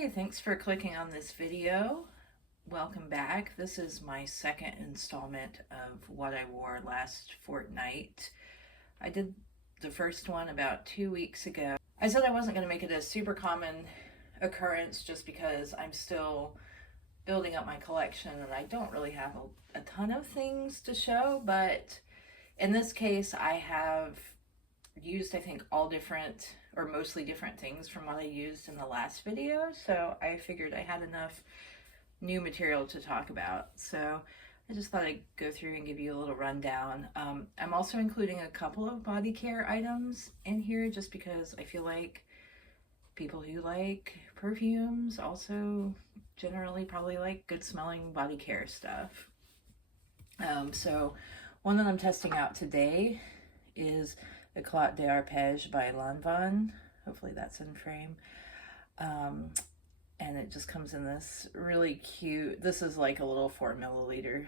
Hey, thanks for clicking on this video. Welcome back. This is my second installment of what I wore last fortnight. I did the first one about 2 weeks ago. I said I wasn't going to make it a super common occurrence just because I'm still building up my collection and I don't really have a ton of things to show, but in this case I have used, I think, all different or mostly different things from what I used in the last video, so I figured I had enough new material to talk about. So I just thought I'd go through and give you a little rundown. I'm also including a couple of body care items in here just because I feel like people who like perfumes also generally probably like good smelling body care stuff. So one that I'm testing out today is Eclat d'Arpège by Lanvin. Hopefully that's in frame. And it just comes in this really cute, this is like a little 4 milliliter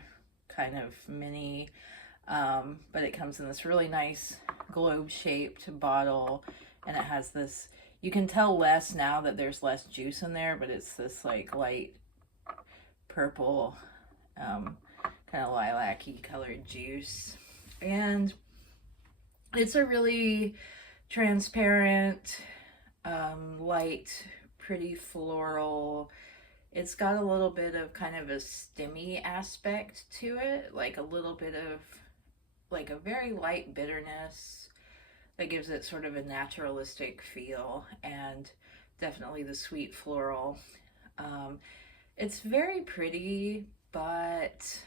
kind of mini, but it comes in this really nice globe shaped bottle, and it has this, you can tell less now that there's less juice in there, but it's this like light purple, kind of lilac-y colored juice. And it's a really transparent, light, pretty floral. It's got a little bit of kind of a stemmy aspect to it, like a little bit of like a very light bitterness that gives it sort of a naturalistic feel, and definitely the sweet floral. It's very pretty, but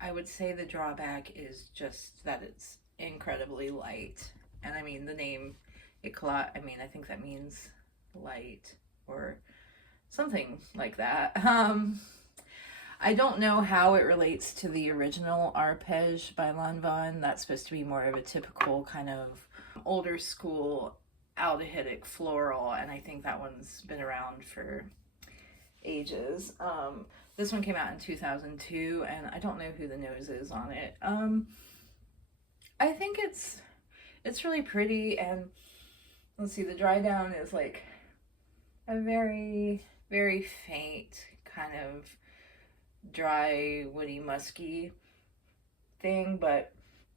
I would say the drawback is just that it's incredibly light. And I mean, the name Eclat, I mean, I think that means light or something like that. I don't know how it relates to the original Arpège by Lanvin. That's supposed to be more of a typical kind of older school aldehydic floral, and I think that one's been around for ages. This one came out in 2002, and I don't know who the nose is on it. I think it's really pretty, and let's see, the dry down is like a very, very faint kind of dry, woody, musky thing, but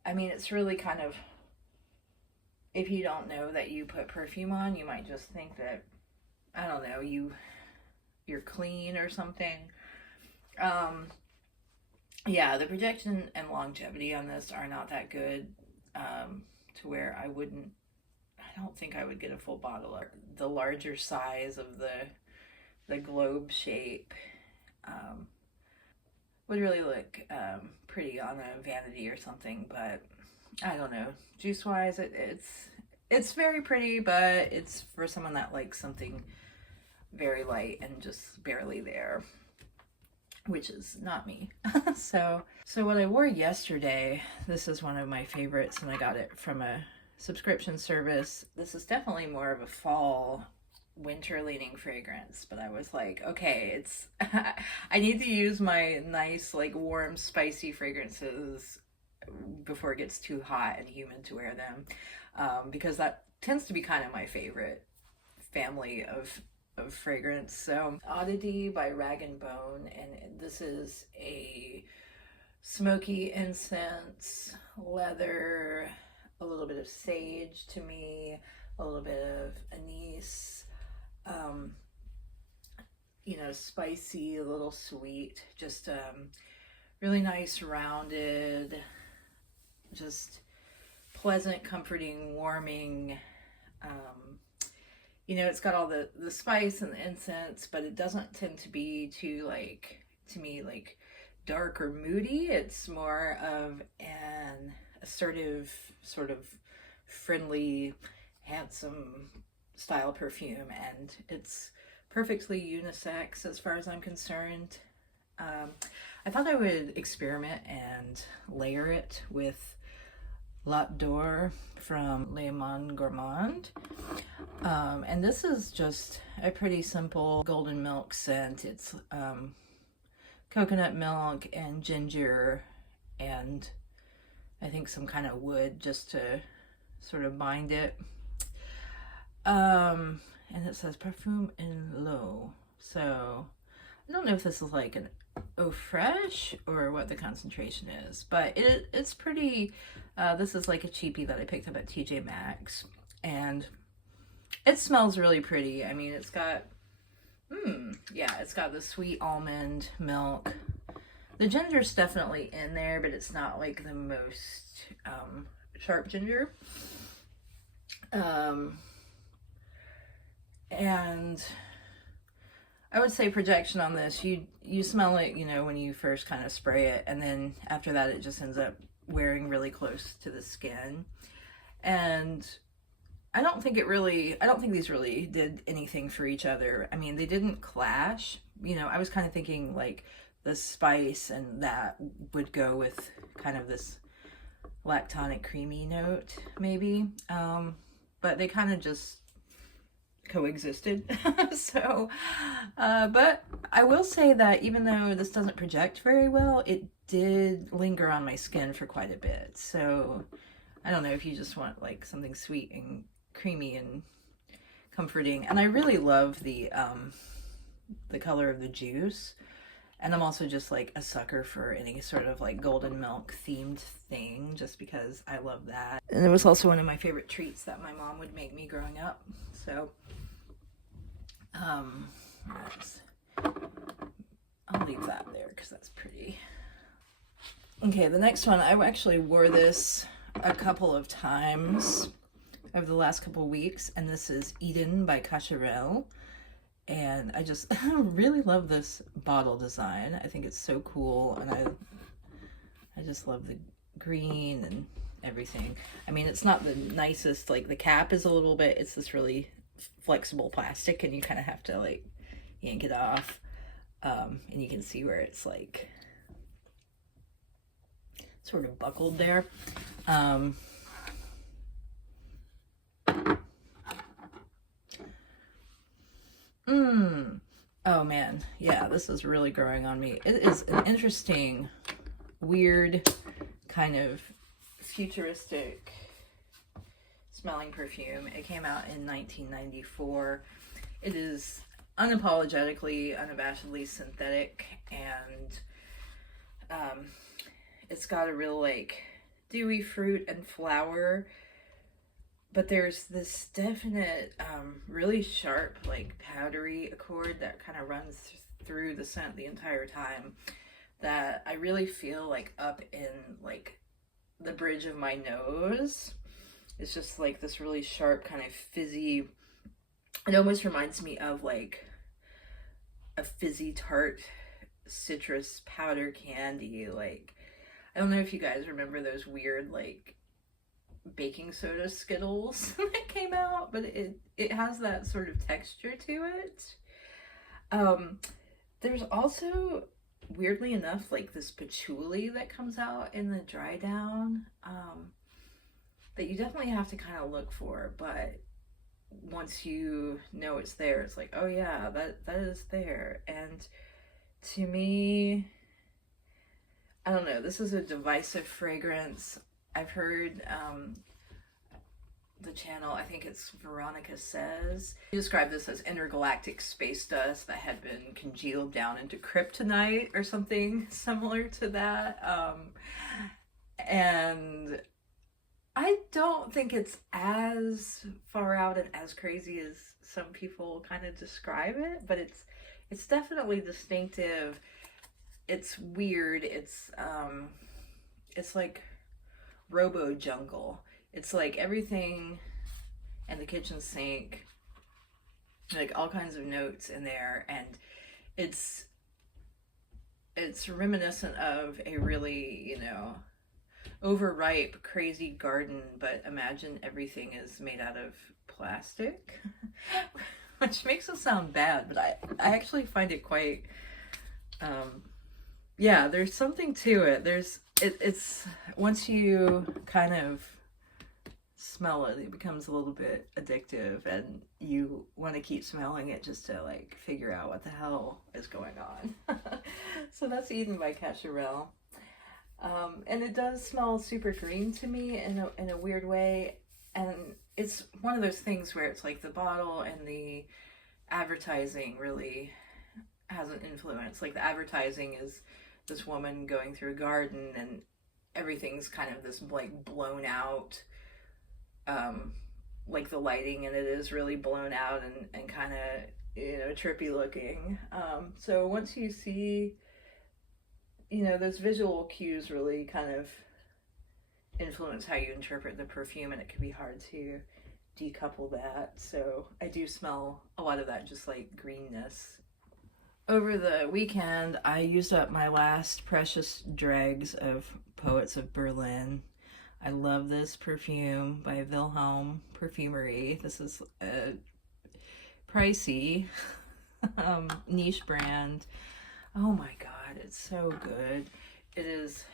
I mean, it's really kind of, if you don't know that you put perfume on, you might just think that, I don't know, you're clean or something. Yeah, the projection and longevity on this are not that good, to where I don't think I would get a full bottle. The larger size of the globe shape would really look pretty on a vanity or something, but I don't know. Juice wise, it's very pretty, but it's for someone that likes something very light and just barely there, which is not me. So what I wore yesterday, this is one of my favorites, and I got it from a subscription service. This is definitely more of a fall, winter leaning fragrance, but I was like, okay, I need to use my nice, like, warm, spicy fragrances before it gets too hot and humid to wear them, because that tends to be kind of my favorite family of fragrance. So Oddity by Rag & Bone, and this is a smoky incense, leather, a little bit of sage to me, a little bit of anise, you know, spicy, a little sweet, just really nice, rounded, just pleasant, comforting, warming. You know, it's got all the spice and the incense, but it doesn't tend to be too, like, to me, like, dark or moody. It's more of an assertive, sort of friendly, handsome style perfume, and it's perfectly unisex as far as I'm concerned. I thought I would experiment and layer it with Lot d'Or from Le Monde Gourmand. And this is just a pretty simple golden milk scent. It's coconut milk and ginger and I think some kind of wood just to sort of bind it. And it says Perfume in l'eau. So I don't know if this is like an Eau Fresh or what the concentration is, but it's pretty, this is like a cheapie that I picked up at TJ Maxx, and it smells really pretty. I mean, it's got, yeah, it's got the sweet almond milk. The ginger's definitely in there, but it's not like the most sharp ginger. And I would say projection on this, you smell it, you know, when you first kind of spray it, and then after that it just ends up wearing really close to the skin. And I don't think these really did anything for each other. I mean, they didn't clash. You know, I was kind of thinking like the spice and that would go with kind of this lactonic creamy note, maybe. But they kind of just coexisted. So, but I will say that even though this doesn't project very well, it did linger on my skin for quite a bit. So I don't know if you just want like something sweet and creamy and comforting. And I really love the color of the juice. And I'm also just like a sucker for any sort of like golden milk themed thing, just because I love that. And it was also one of my favorite treats that my mom would make me growing up. So, I'll leave that there because that's pretty. Okay, the next one, I actually wore this a couple of times over the last couple of weeks, and this is Eden by Cacharel. And I just really love this bottle design. I think it's so cool, and I just love the green and everything. I mean, it's not the nicest, like the cap is a little bit, it's this really flexible plastic, and you kind of have to like yank it off. And you can see where it's like sort of buckled there. Oh man, yeah, this is really growing on me. It is an interesting, weird, kind of futuristic smelling perfume. It came out in 1994. It is unapologetically, unabashedly synthetic, and it's got a real like dewy fruit and flower, but there's this definite really sharp like powdery accord that kind of runs through the scent the entire time, that I really feel like up in like the bridge of my nose. It's just like this really sharp kind of fizzy, it almost reminds me of like a fizzy tart citrus powder candy. Like, I don't know if you guys remember those weird like baking soda Skittles that came out, but it has that sort of texture to it. There's also, weirdly enough, like this patchouli that comes out in the dry down, that you definitely have to kind of look for, but once you know it's there, it's like, oh yeah, that is there. And to me, I don't know, this is a divisive fragrance. I've heard the channel, I think it's Veronica Says, she described this as intergalactic space dust that had been congealed down into kryptonite or something similar to that. And I don't think it's as far out and as crazy as some people kind of describe it, but it's definitely distinctive. It's weird. It's like Robo Jungle. It's like everything in the kitchen sink, like all kinds of notes in there, and it's reminiscent of a really, you know, overripe, crazy garden, but imagine everything is made out of plastic, which makes it sound bad, but I actually find it quite, yeah, there's something to it. It's once you kind of smell it, it becomes a little bit addictive, and you want to keep smelling it just to like figure out what the hell is going on. So that's Eden by Cacharel. And it does smell super green to me in a weird way, and it's one of those things where it's like the bottle and the advertising really has an influence. Like the advertising is this woman going through a garden and everything's kind of this like blown out, like the lighting in it is really blown out and kind of, you know, trippy looking. So once you see, you know, those visual cues really kind of influence how you interpret the perfume, and it can be hard to decouple that. So I do smell a lot of that, just like greenness. Over the weekend, I used up my last precious dregs of Poets of Berlin. I love this perfume by Wilhelm Perfumery. This is a pricey niche brand. Oh my god, it's so good. It is.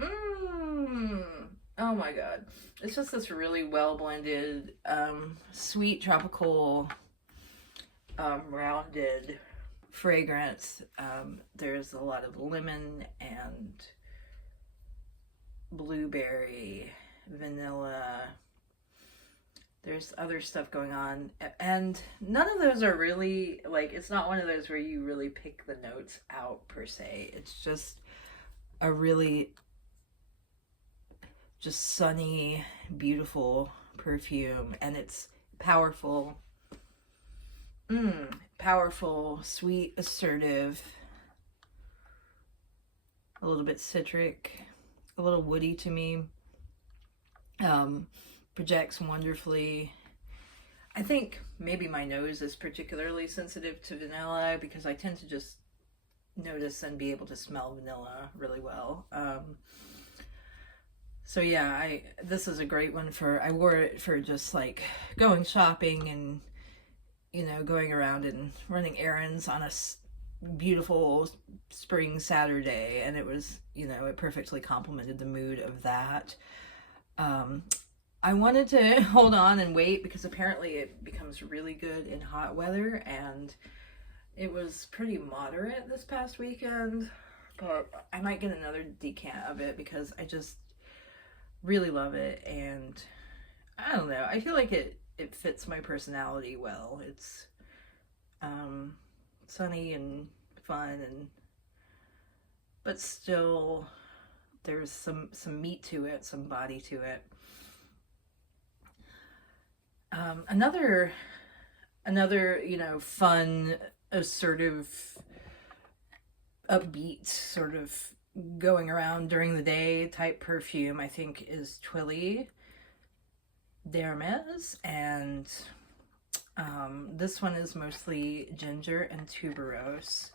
Oh my god. It's just this really well blended, sweet tropical, rounded fragrance. There's a lot of lemon and blueberry, vanilla. There's other stuff going on, and none of those are really, like, it's not one of those where you really pick the notes out per se. It's just a really just sunny, beautiful perfume, and it's powerful. Powerful, sweet, assertive, a little bit citric, a little woody to me. Projects wonderfully. I think maybe my nose is particularly sensitive to vanilla because I tend to just notice and be able to smell vanilla really well. So yeah, this is a great one for, I wore it for just like going shopping and, you know, going around and running errands on a beautiful spring Saturday, and it was, you know, it perfectly complemented the mood of that. I wanted to hold on and wait because apparently it becomes really good in hot weather, and it was pretty moderate this past weekend, but I might get another decant of it because I just really love it, and I don't know, I feel like it fits my personality well. It's sunny and fun, and but still there's some meat to it, some body to it. Another, you know, fun, assertive, upbeat, sort of going around during the day type perfume, I think, is Twilly d'Hermes, and this one is mostly ginger and tuberose,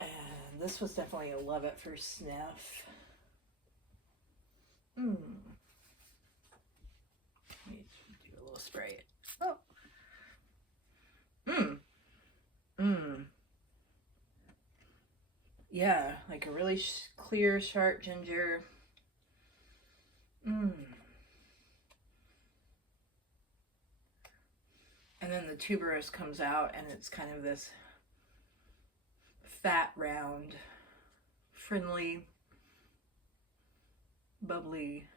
and this was definitely a love at first sniff. Let me do a little spray. Oh. Yeah, like a really clear, sharp ginger. And then the tuberose comes out, and it's kind of this fat, round, friendly, bubbly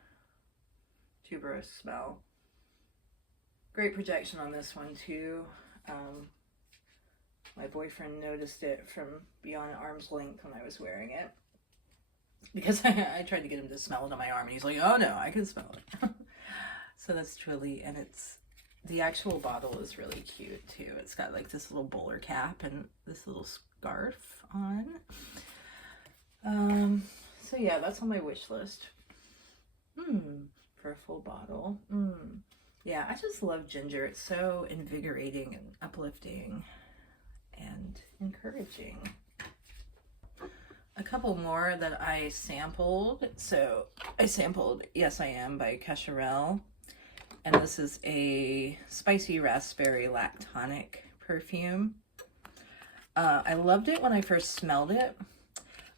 tuberose smell. Great projection on this one too. My boyfriend noticed it from beyond arm's length when I was wearing it, because I tried to get him to smell it on my arm, and he's like, oh no, I can smell it. So that's Twilly, and the actual bottle is really cute too. It's got like this little bowler cap and this little scarf on. So yeah, that's on my wish list. For a full bottle. Yeah, I just love ginger. It's so invigorating and uplifting and encouraging. A couple more that I sampled. So I sampled Yes I Am by Cacharel, and this is a spicy raspberry lactonic perfume. I loved it when I first smelled it.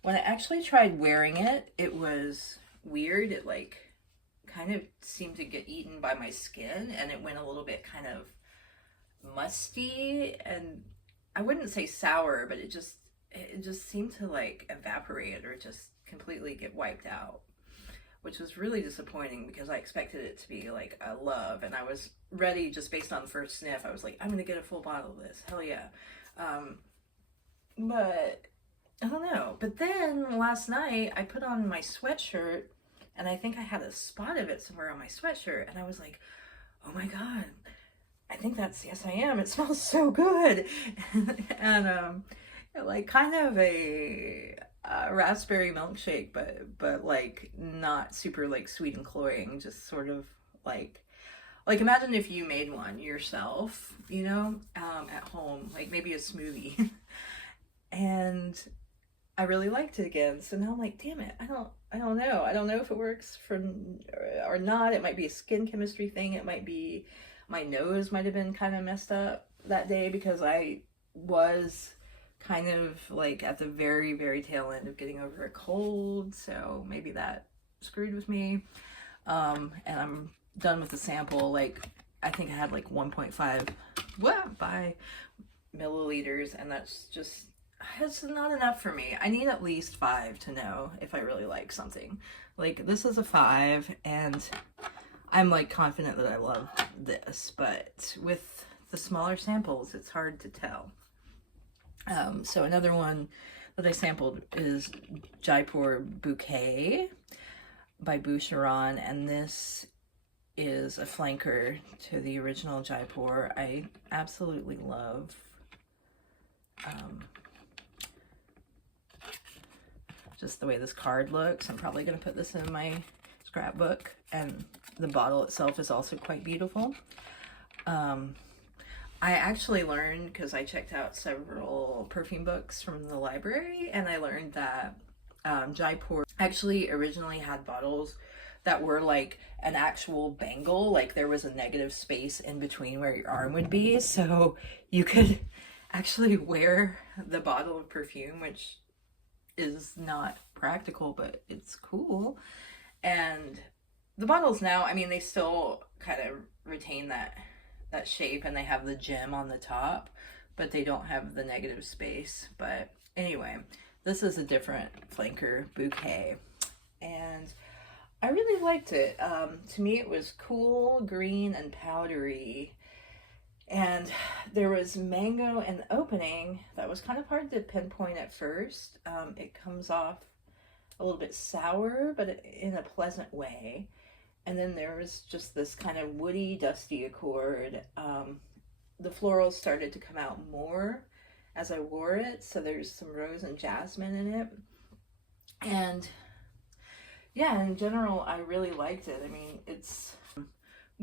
When I actually tried wearing it, it was weird. It like kind of seemed to get eaten by my skin, and it went a little bit kind of musty, and I wouldn't say sour, but it just seemed to like evaporate or just completely get wiped out. which was really disappointing because I expected it to be like a love, and I was ready just based on the first sniff. I was like, I'm gonna get a full bottle of this, hell yeah. But I don't know. But then last night I put on my sweatshirt, and I think I had a spot of it somewhere on my sweatshirt, and I was like, oh my god, I think that's Yes I Am. It smells so good. And like kind of a raspberry milkshake, but like not super like sweet and cloying, just sort of like imagine if you made one yourself, you know, at home, like maybe a smoothie. And I really liked it again. So now I'm like, damn it, I don't know. I don't know if it works for or not. It might be a skin chemistry thing. It might be my nose might have been kind of messed up that day because I was kind of like at the very, very tail end of getting over a cold. So maybe that screwed with me. And I'm done with the sample. Like, I think I had like 1.5 milliliters, and that's not enough for me. I need at least 5 to know if I really like something. Like, this is a 5, and I'm like confident that I love this, but with the smaller samples, it's hard to tell. So another one that I sampled is Jaipur Bouquet by Boucheron, and this is a flanker to the original Jaipur. I absolutely love just the way this card looks. I'm probably going to put this in my scrapbook, and the bottle itself is also quite beautiful. I actually learned, because I checked out several perfume books from the library, and I learned that Jaipur actually originally had bottles that were like an actual bangle, like there was a negative space in between where your arm would be, so you could actually wear the bottle of perfume, which is not practical, but it's cool. And the bottles now, I mean, they still kind of retain that shape, and they have the gem on the top, but they don't have the negative space. But anyway, this is a different flanker Bouquet, and I really liked it. To me, it was cool, green, and powdery. And there was mango in the opening that was kind of hard to pinpoint at first. It comes off a little bit sour, but in a pleasant way. And then there was just this kind of woody, dusty accord. The florals started to come out more as I wore it. So there's some rose and jasmine in it. And yeah, in general, I really liked it. I mean, it's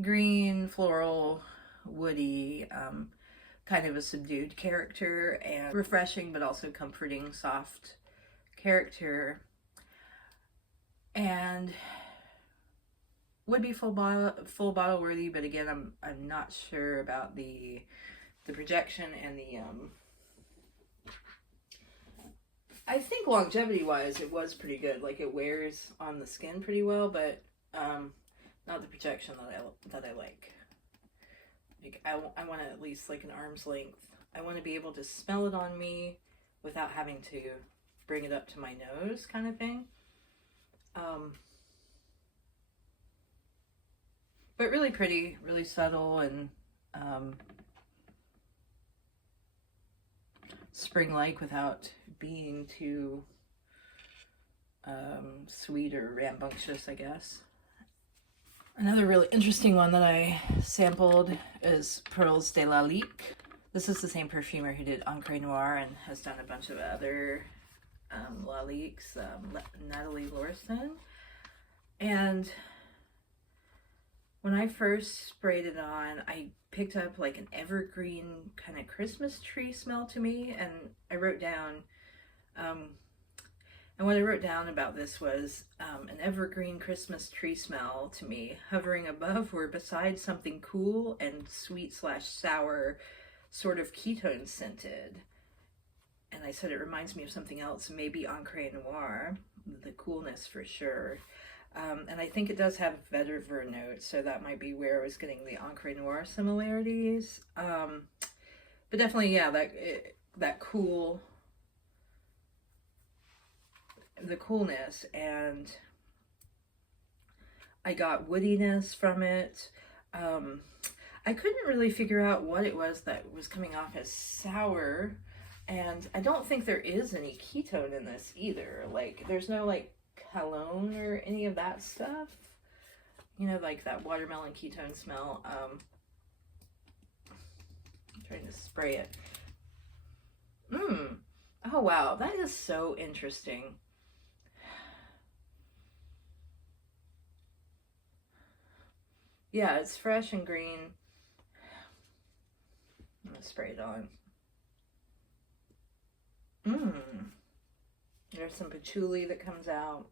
green, floral, woody, kind of a subdued character, and refreshing but also comforting, soft character. And would be full bottle worthy, but again, I'm not sure about the projection and the I think longevity wise it was pretty good. Like, it wears on the skin pretty well, but not the projection that I like. Like, I want at least like an arm's length. I want to be able to smell it on me without having to bring it up to my nose, kind of thing. But really pretty, really subtle, and spring-like without being too sweet or rambunctious, I guess. Another really interesting one that I sampled is Pearls de la Lique. This is the same perfumer who did Encre Noire and has done a bunch of other Laliques, Natalie Lauriston. And when I first sprayed it on, I picked up like an evergreen kind of Christmas tree smell to me, and I wrote down, and what I wrote down about this was an evergreen Christmas tree smell to me, hovering above or beside something cool and sweet/sour, sort of ketone scented. And I said it reminds me of something else, maybe Encre Noire, the coolness for sure. And I think it does have vetiver notes, so that might be where I was getting the Encre Noire similarities. But definitely, yeah, that cool, the coolness, and I got woodiness from it. I couldn't really figure out what it was that was coming off as sour, and I don't think there is any ketone in this either. Like, there's no like cologne or any of that stuff. You know, like that watermelon ketone smell. I'm trying to spray it. Oh wow, that is so interesting. Yeah, it's fresh and green. I'm gonna spray it on. There's some patchouli that comes out.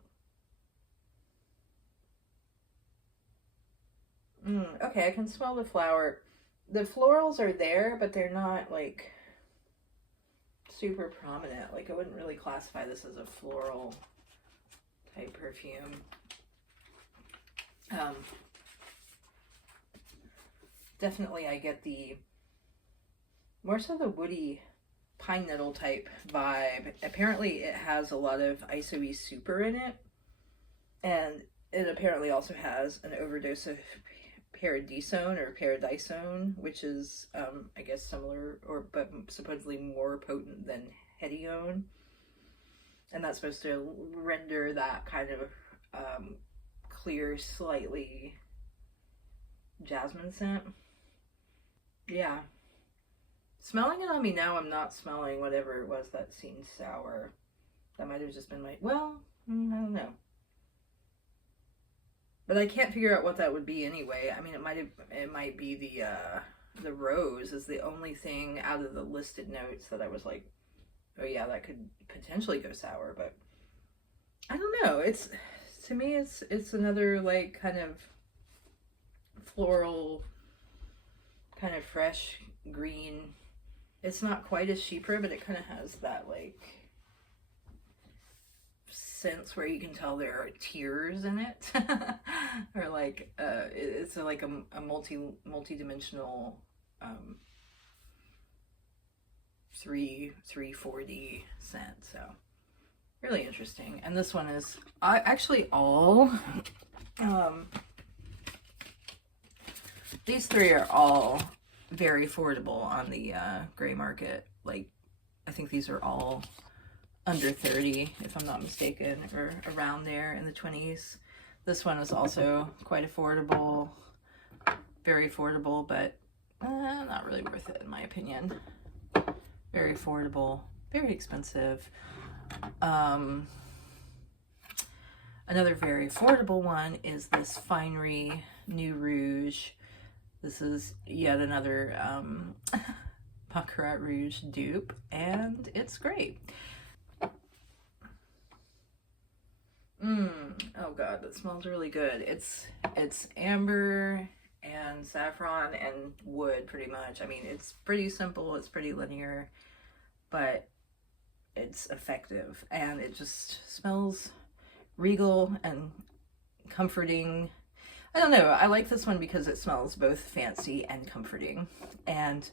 Okay, I can smell the flower. The florals are there, but they're not like super prominent. Like, I wouldn't really classify this as a floral type perfume. Definitely I get the more so the woody pine nettle type vibe. Apparently it has a lot of ISO-E super in it, and it apparently also has an overdose of paradisone or paradisone, which is I guess similar but supposedly more potent than hedione, and that's supposed to render that kind of clear, slightly jasmine scent. Yeah, smelling it on me now, I'm not smelling whatever it was that seemed sour. That might have just been my, well, I don't know. But I can't figure out what that would be anyway. I mean, it might be the rose is the only thing out of the listed notes that I was like, oh yeah, that could potentially go sour, but I don't know. It's, to me, it's another like kind of floral, kind of fresh green. It's not quite as chypre, but it kind of has that like sense where you can tell there are tears in it. Or like it's like a multi-dimensional 340 scent. So really interesting. And this one is actually all these three are all very affordable on the gray market. Like, I think these are all under 30, if I'm not mistaken, or around there in the 20s. This one is also quite affordable, very affordable, but not really worth it in my opinion. Very affordable, very expensive. Another very affordable one is this Finery New Rouge. This is yet another Baccarat Rouge dupe, and it's great. Oh god, that smells really good. It's amber and saffron and wood, pretty much. I mean, it's pretty simple, it's pretty linear, but it's effective, and it just smells regal and comforting. I don't know, I like this one because it smells both fancy and comforting. And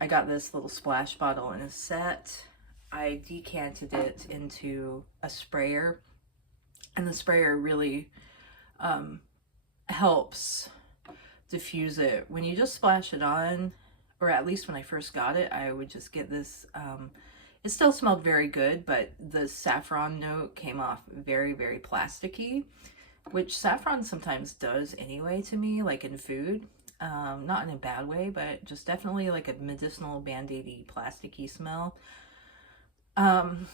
I got this little splash bottle in a set. I decanted it into a sprayer, and the sprayer really helps diffuse it. When you just splash it on, or at least when I first got it, I would just get this, it still smelled very good, but the saffron note came off very, very plasticky, which saffron sometimes does anyway to me, like in food. Not in a bad way, but just definitely like a medicinal band-aidy plasticky smell. And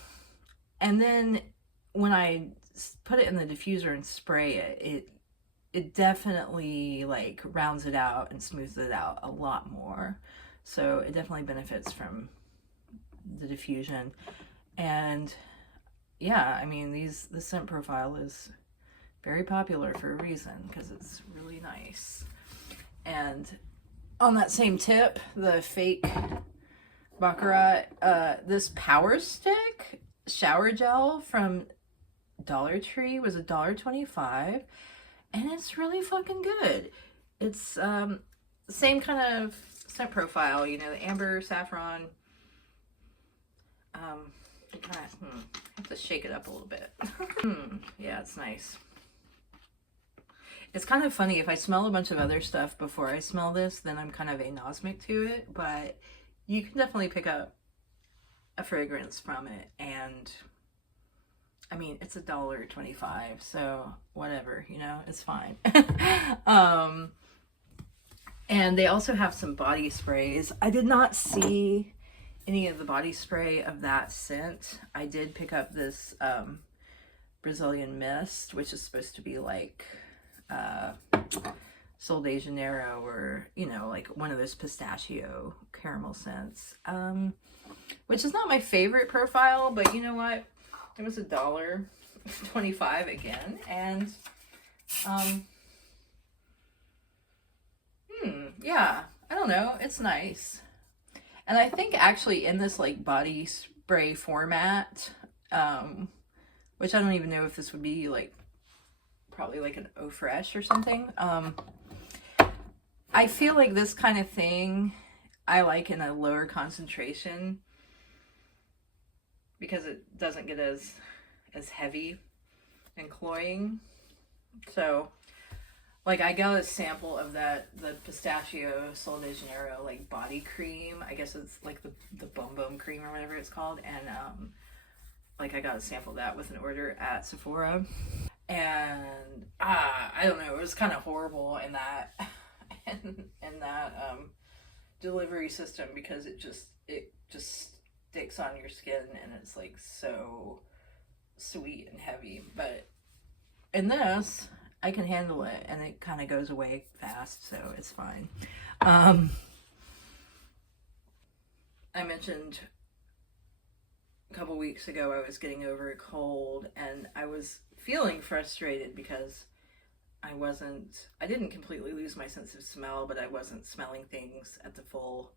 then when I put it in the diffuser and spray it, it definitely like rounds it out and smooths it out a lot more. So it definitely benefits from the diffusion. And yeah, I mean, the scent profile is very popular for a reason, because it's really nice. And on that same tip, the fake Baccarat, this Power Stick shower gel from Dollar Tree was $1.25, and it's really fucking good. It's same kind of scent profile, you know, the amber, saffron. You kind of have to shake it up a little bit. Yeah, it's nice. It's kind of funny, if I smell a bunch of other stuff before I smell this, then I'm kind of anosmic to it, but you can definitely pick up a fragrance from it. And I mean, it's $1.25, so whatever, you know, it's fine. And they also have some body sprays. I did not see any of the body spray of that scent. I did pick up this Brazilian mist, which is supposed to be like Sol de Janeiro, or, you know, like one of those pistachio caramel scents, which is not my favorite profile, but you know what? It was $1.25 again, and yeah, I don't know, it's nice. And I think actually in this like body spray format, which I don't even know if this would be like probably like an Eau Fraiche or something, I feel like this kind of thing I like in a lower concentration, because it doesn't get as heavy and cloying. So like I got a sample of the pistachio Sol de Janeiro like body cream. I guess it's like the Bum Bum cream or whatever it's called. And like I got a sample of that with an order at Sephora. And I don't know, it was kind of horrible in that in that delivery system, because it just sticks on your skin, and it's like so sweet and heavy. But in this, I can handle it, and it kind of goes away fast, so it's fine. I mentioned a couple weeks ago I was getting over a cold, and I was feeling frustrated because I didn't completely lose my sense of smell, but I wasn't smelling things at the full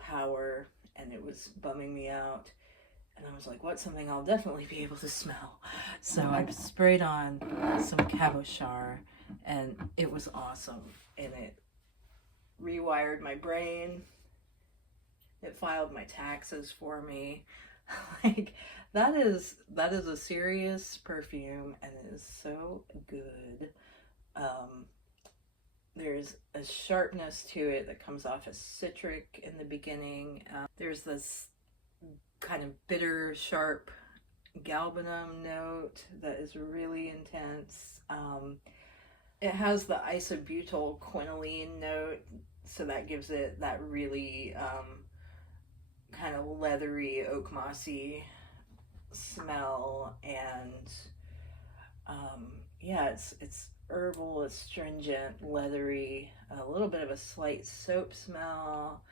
power, and it was bumming me out. And I was like, what's something I'll definitely be able to smell? So I sprayed on some Cabochard, and it was awesome. And it rewired my brain. It filed my taxes for me. Like, that is a serious perfume, and it is so good. There's a sharpness to it that comes off as citric in the beginning. There's this kind of bitter, sharp galbanum note that is really intense. It has the isobutyl quinoline note, so that gives it that really kind of leathery, oak mossy smell. And yeah, it's herbal, astringent, leathery, a little bit of a slight soap smell.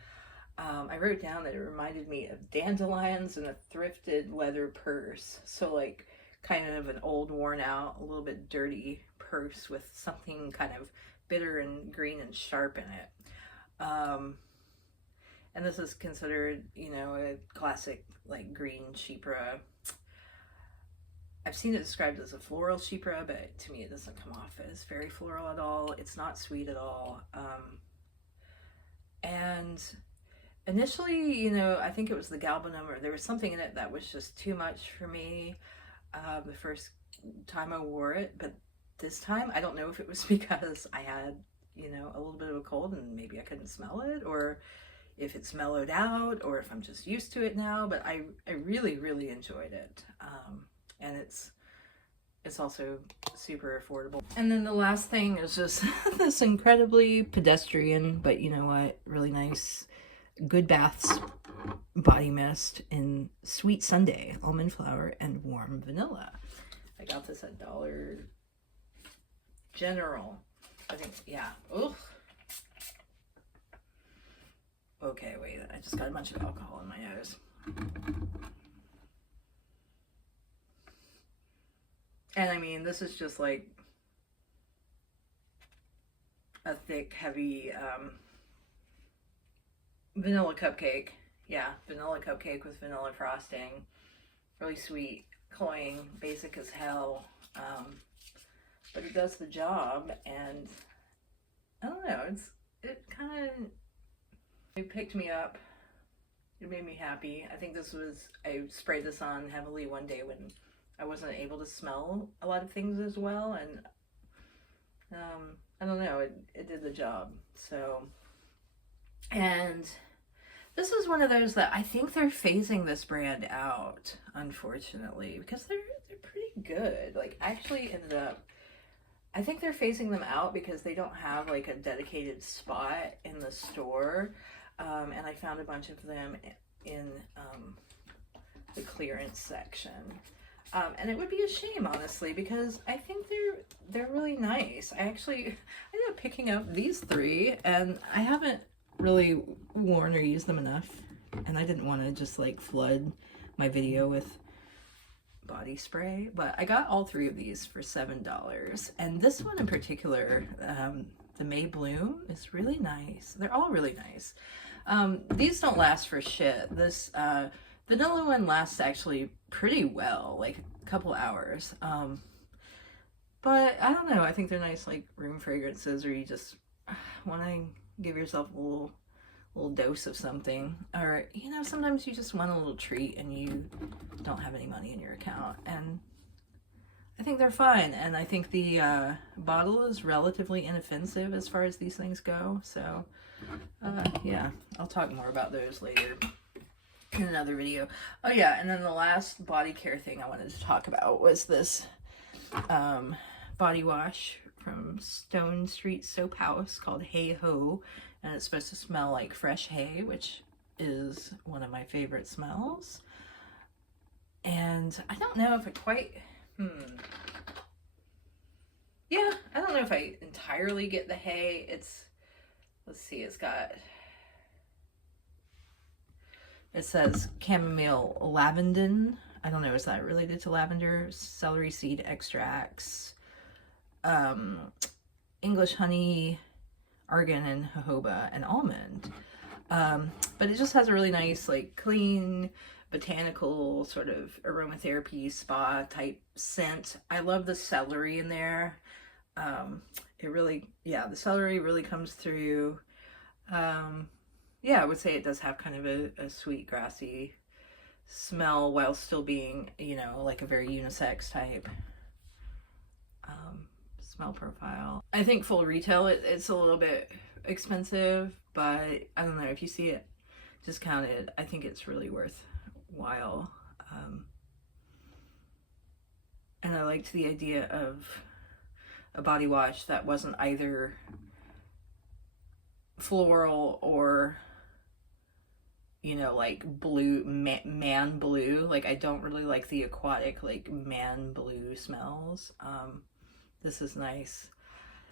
I wrote down that it reminded me of dandelions and a thrifted leather purse. So like kind of an old, worn out, a little bit dirty purse with something kind of bitter and green and sharp in it. And this is considered, you know, a classic like green chypre. I've seen it described as a floral chypre, but to me it doesn't come off as very floral at all. It's not sweet at all. And initially, you know, I think it was the galbanum, or there was something in it that was just too much for me the first time I wore it. But this time, I don't know if it was because I had, you know, a little bit of a cold and maybe I couldn't smell it, or if it's mellowed out, or if I'm just used to it now. But I really, really enjoyed it. And it's also super affordable. And then the last thing is just this incredibly pedestrian, but you know what, really nice Good Bath's body mist in Sweet Sunday, almond flour, and warm vanilla. I got this at Dollar General, I think. Yeah. Ugh. Okay, wait, I just got a bunch of alcohol in my nose. And I mean, this is just like a thick, heavy vanilla cupcake. Yeah, vanilla cupcake with vanilla frosting. Really sweet, cloying, basic as hell. But it does the job, and I don't know, it kind of, it picked me up. It made me happy. I think I sprayed this on heavily one day when I wasn't able to smell a lot of things as well, and I don't know, it did the job. So, and this is one of those that I think they're phasing this brand out, unfortunately, because they're pretty good. Like, I actually ended up, I think they're phasing them out because they don't have like a dedicated spot in the store. And I found a bunch of them in the clearance section. And it would be a shame, honestly, because I think they're really nice. I ended up picking up these 3, and I haven't really worn or used them enough, and I didn't want to just like flood my video with body spray, but I got all 3 of these for $7. And this one in particular, the May Bloom, is really nice. They're all really nice. These don't last for shit. This vanilla one lasts actually pretty well, like a couple hours. But I don't know, I think they're nice like room fragrances, or you just want to give yourself a little dose of something, or you know, sometimes you just want a little treat and you don't have any money in your account, and I think they're fine. And I think the bottle is relatively inoffensive as far as these things go. So yeah, I'll talk more about those later in another video. Oh yeah, and then the last body care thing I wanted to talk about was this body wash from Stone Street Soap House called Hey Ho, and it's supposed to smell like fresh hay, which is one of my favorite smells. And I don't know if it quite, yeah, I don't know if I entirely get the hay. Let's see, it says chamomile lavendin. I don't know, is that related to lavender? Celery seed extracts, English honey, argan, and jojoba, and almond. But it just has a really nice, like, clean, botanical sort of aromatherapy spa type scent. I love the celery in there. The celery really comes through. Yeah, I would say it does have kind of a sweet, grassy smell while still being, you know, like a very unisex type smell profile. I think full retail, it's a little bit expensive, but I don't know, if you see it discounted, I think it's really worthwhile. And I liked the idea of a body wash that wasn't either floral or, you know, like blue, man blue. Like, I don't really like the aquatic, like, man blue smells. This is nice.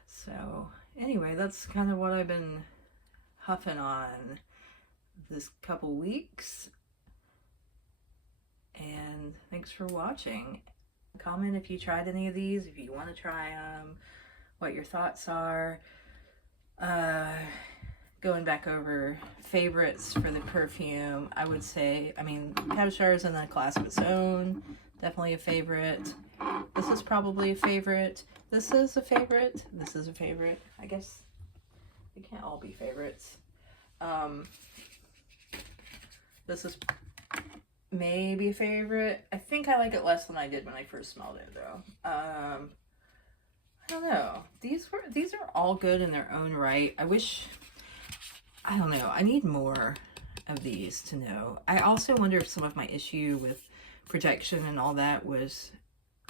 So anyway, that's kind of what I've been huffing on this couple weeks. And thanks for watching. Comment if you tried any of these, if you want to try them, what your thoughts are. Going back over favorites for the perfume, I would say, I mean, Cabochard is in a class of its own. Definitely a favorite. This is probably a favorite. This is a favorite. This is a favorite. I guess they can't all be favorites. This is maybe a favorite. I think I like it less than I did when I first smelled it, though. I don't know. These are all good in their own right. I don't know. I need more of these to know. I also wonder if some of my issue with projection and all that was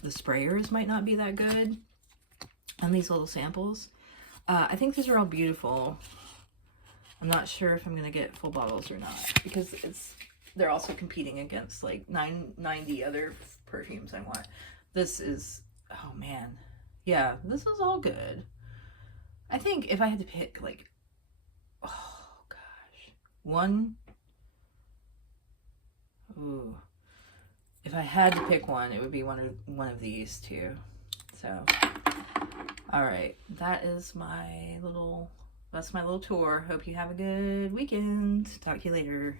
the sprayers might not be that good on these little samples. I think these are all beautiful. I'm not sure if I'm going to get full bottles or not, because they're also competing against like 90 other perfumes I want. This is, oh man. Yeah, this is all good. I think if I had to pick, like, oh gosh, one, ooh, if I had to pick one, it would be one of these two. So, all right, that's my little tour. Hope you have a good weekend. Talk to you later.